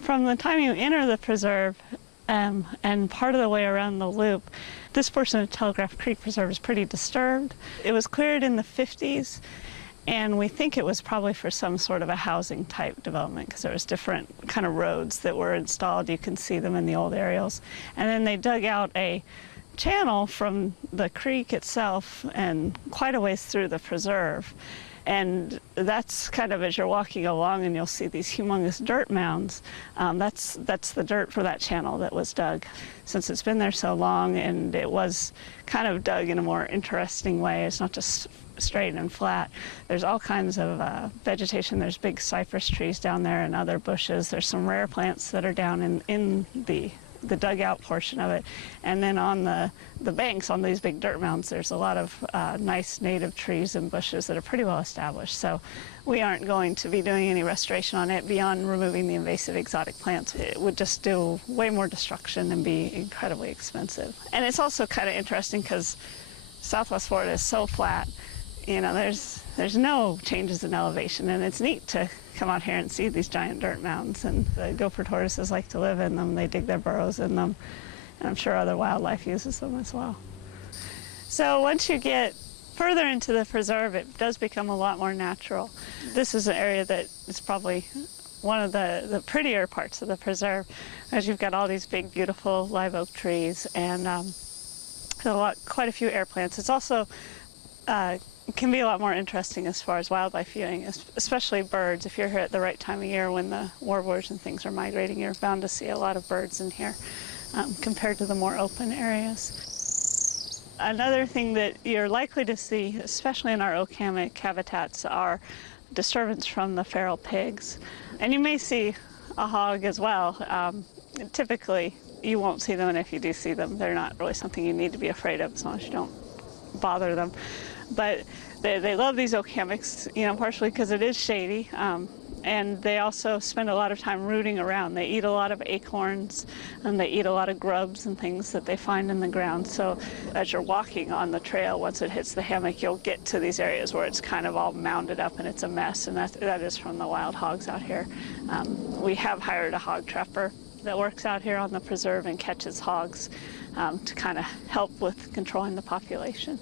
From the time you enter the preserve and part of the way around the loop, this portion of Telegraph Creek Preserve is pretty disturbed. It was cleared in the 50s, and we think it was probably for some sort of a housing type development because there was different kind of roads that were installed. You can see them in the old aerials. And then they dug out a channel from the creek itself and quite a ways through the preserve. And that's kind of as you're walking along and you'll see these humongous dirt mounds. That's the dirt for that channel that was dug. Since it's been there so long and it was kind of dug in a more interesting way, it's not just straight and flat. There's all kinds of vegetation. There's big cypress trees down there and other bushes. There's some rare plants that are down in the dugout portion of it. And then on the banks, on these big dirt mounds, there's a lot of nice native trees and bushes that are pretty well established. So we aren't going to be doing any restoration on it beyond removing the invasive exotic plants. It would just do way more destruction and be incredibly expensive. And it's also kind of interesting because Southwest Florida is so flat. You know, there's no changes in elevation, and it's neat to come out here and see these giant dirt mounds. And the gopher tortoises like to live in them. They dig their burrows in them, and I'm sure other wildlife uses them as well. So once you get further into the preserve, it does become a lot more natural. This is an area that is probably one of the prettier parts of the preserve, as you've got all these big, beautiful live oak trees and quite a few air plants. It's also it can be a lot more interesting as far as wildlife viewing, especially birds. If you're here at the right time of year when the warblers and things are migrating, you're bound to see a lot of birds in here compared to the more open areas. Another thing that you're likely to see, especially in our oak hammock habitats, are disturbance from the feral pigs. And you may see a hog as well. Typically, you won't see them, and if you do see them, they're not really something you need to be afraid of as long as you don't bother them. But they love these oak hammocks, you know, partially because it is shady, and they also spend a lot of time rooting around. They eat a lot of acorns, and they eat a lot of grubs and things that they find in the ground. So as you're walking on the trail, once it hits the hammock, you'll get to these areas where it's kind of all mounded up and it's a mess, and that is from the wild hogs out here. We have hired a hog trapper that works out here on the preserve and catches hogs to kind of help with controlling the population.